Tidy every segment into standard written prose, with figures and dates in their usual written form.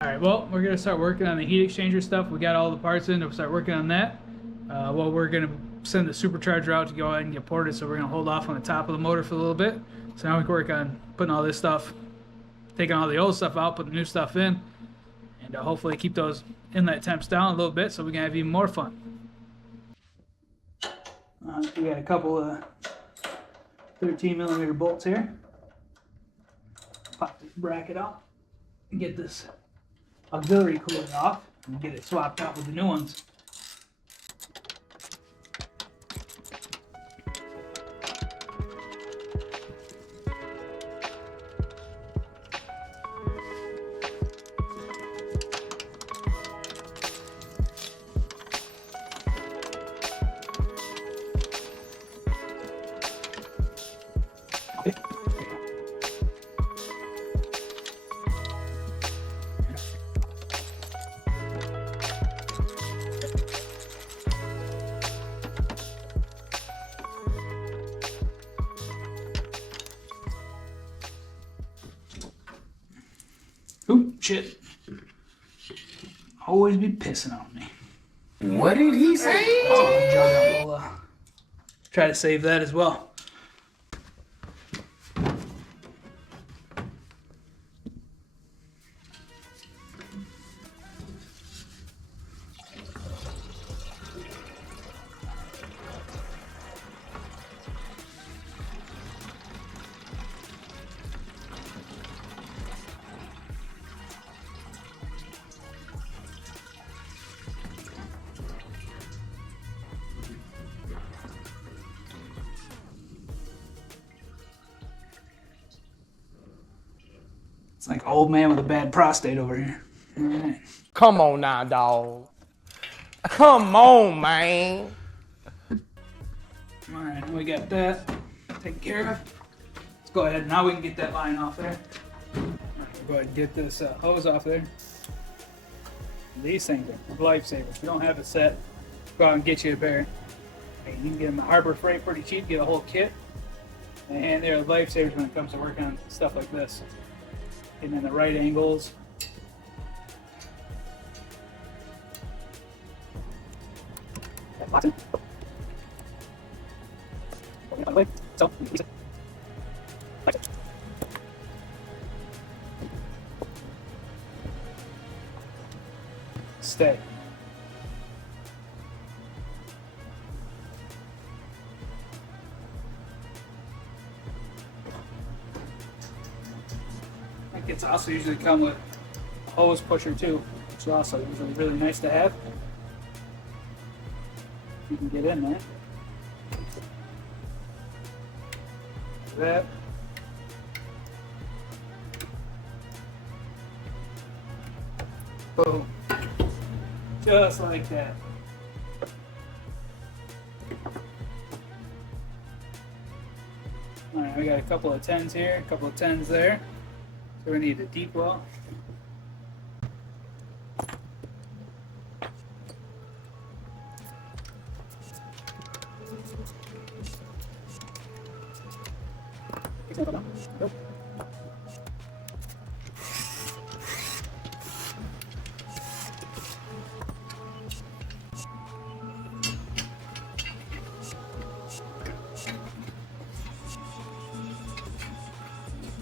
Alright, well, we're going to start working on the heat exchanger stuff. We got all the parts in to start working on that. Well, we're going to send the supercharger out to go ahead and get ported, so we're going to hold off on the top of the motor for a little bit. So now we can work on putting all this stuff, taking all the old stuff out, putting the new stuff in, and hopefully keep those inlet temps down a little bit so we can have even more fun. We got a couple of 13mm bolts here. Pop this bracket out and get this auxiliary cooling off and get it swapped out with the new ones. Oop, shit. Always be pissing on me. What did he say? Oh, we'll try to save that as well. It's like an old man with a bad prostate over here. All right. Come on now, dog. Come on, man. All right, we got that taken care of. Let's go ahead. Now we can get that line off there. All right, go ahead and get this hose off there. These things are lifesavers. If you don't have a set, go out and get you a pair. You can get them at Harbor Freight pretty cheap. Get a whole kit. And they're lifesavers when it comes to working on stuff like this. Getting in the right angles. Stay. It's also usually come with a hose pusher too, which is also usually really nice to have. You can get in there. Like that. Boom. Just like that. Alright, we got a couple of 10s here, a couple of 10s there. So we need a deep well.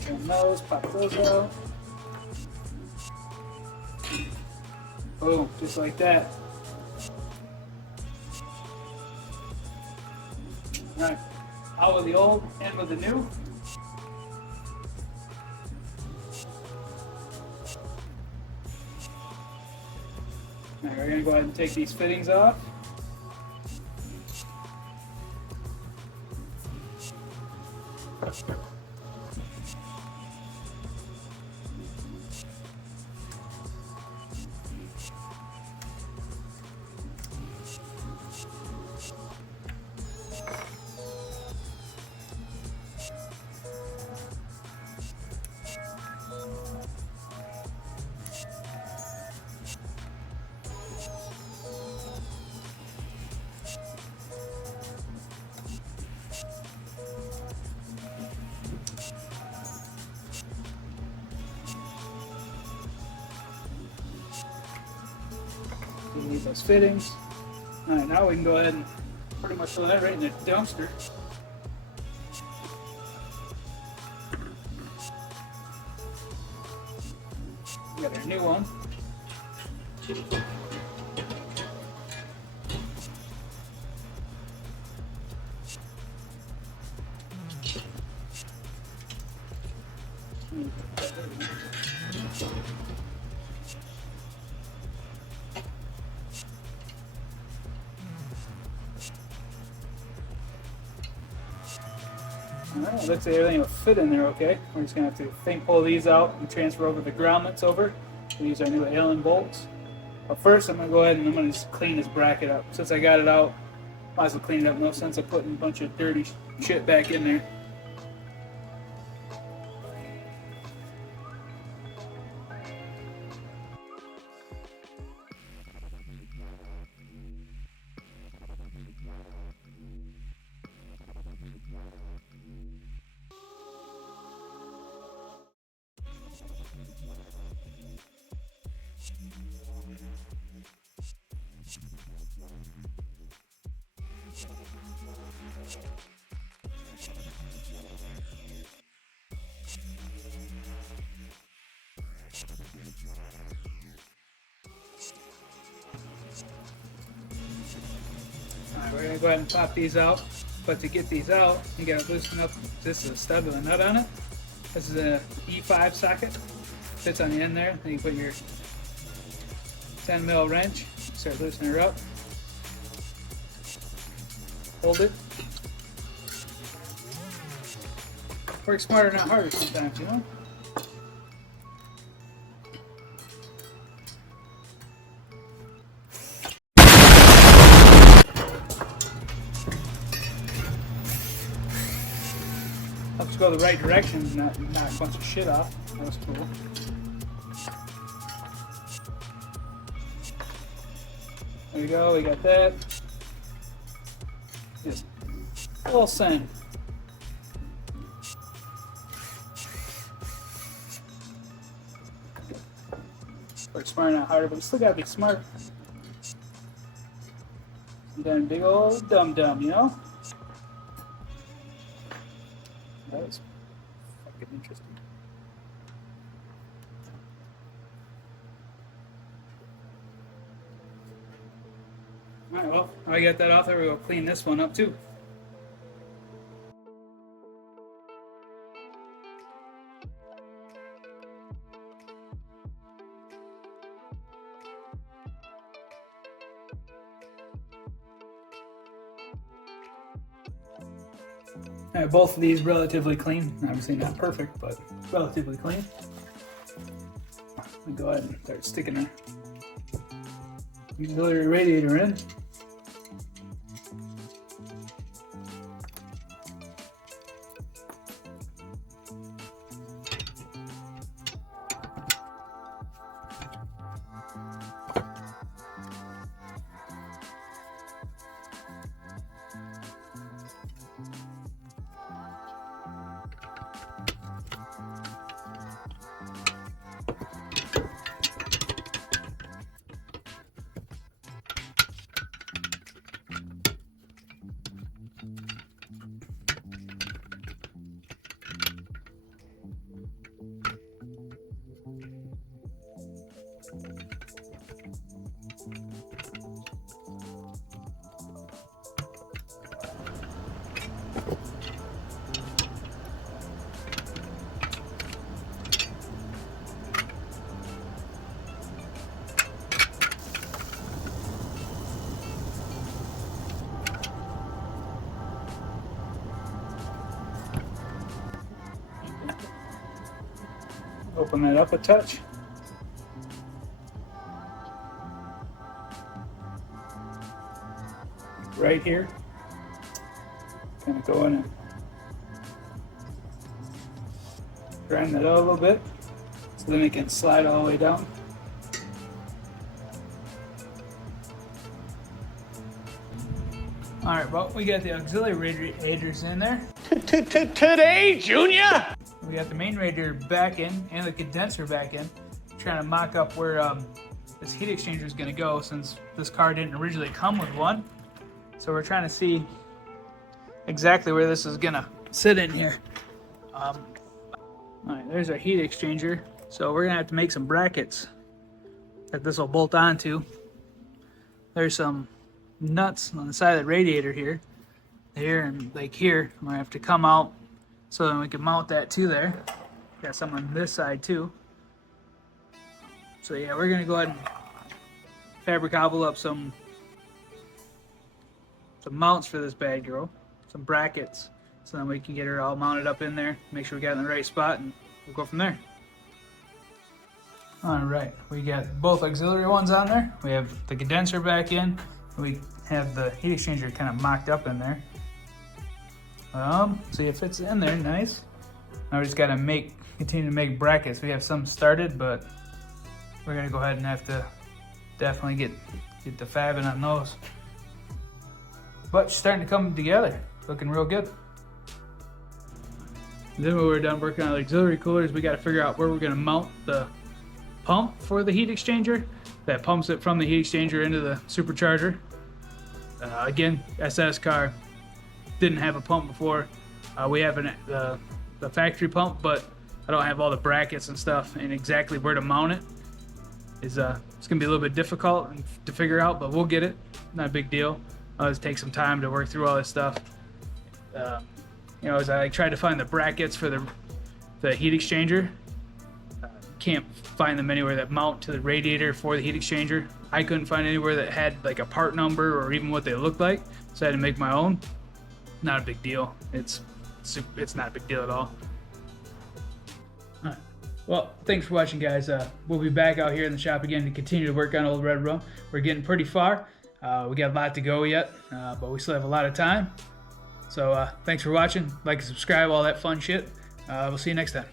Trim those, pop those out. Boom, just like that. Alright, out with the old, in with the new. Alright, we're going to go ahead and take these fittings off. We need those fittings. Alright, now we can go ahead and pretty much throw that right in the dumpster. We got our new one. Alright, looks like everything will fit in there okay. We're just going to have to pull these out and transfer over the grommets over. We use our new Allen bolts. But first I'm going to go ahead and I'm going to just clean this bracket up. Since I got it out, might as well clean it up. No sense of putting a bunch of dirty shit back in there. Alright, we're going to go ahead and pop these out. But to get these out, you got to loosen up. This is a stud with a nut on it. This is a E5 socket. Fits on the end there. Then you put your 10mm wrench. Start loosening her up. Hold it. Work smarter, not harder sometimes, you know? Helps go the right direction and not knock a bunch of shit off. That was cool. There we go, we got that. Just full send. Work smarter, not harder, but you still gotta be smart. And then big old dum-dum, you know? That was fucking interesting. Alright, well, now I got that off there, we'll clean this one up too. Both of these relatively clean. Obviously not perfect, but relatively clean. We go ahead and start sticking our auxiliary radiator in. Open that up a touch. Right here. Kind of go in and grind that out a little bit so then it can slide all the way down. Alright, well, we got the auxiliary radiators in there. Today, Junior? We got the main radiator back in and the condenser back in. Trying to mock up where this heat exchanger is going to go, since this car didn't originally come with one. So we're trying to see exactly where this is going to sit in here. All right, there's our heat exchanger. So we're going to have to make some brackets that this will bolt onto. There's some nuts on the side of the radiator here, and like here. I'm going to have to come out so then we can mount that to there. Got some on this side too. So yeah, we're going to go ahead and fabric cobble up some mounts for this bad girl, some brackets, so then we can get her all mounted up in there, make sure we got it in the right spot, and we'll go from there. Alright, we got both auxiliary ones on there. We have the condenser back in. We have the heat exchanger kind of mocked up in there. So it fits in there nice. Now we just got to continue to make brackets. We have some started, but we're going to go ahead and have to definitely get the fabbing on those. But it's starting to come together. Looking real good. Then when we're done working on the auxiliary coolers, we got to figure out where we're going to mount the pump for the heat exchanger that pumps it from the heat exchanger into the supercharger. Again, SS car didn't have a pump before. We have the factory pump, but I don't have all the brackets and stuff, and exactly where to mount it is it's gonna be a little bit difficult to figure out, but we'll get it. Not a big deal. I'll just take some time to work through all this stuff. You know, as I tried to find the brackets for the heat exchanger, can't find them anywhere that mount to the radiator for the heat exchanger. I couldn't find anywhere that had like a part number or even what they looked like, so I had to make my own. Not a big deal. It's not a big deal at all. Alright. Well, thanks for watching, guys. We'll be back out here in the shop again to continue to work on old RedRum. We're getting pretty far. We got a lot to go yet, but we still have a lot of time. So thanks for watching. Like and subscribe, all that fun shit. We'll see you next time.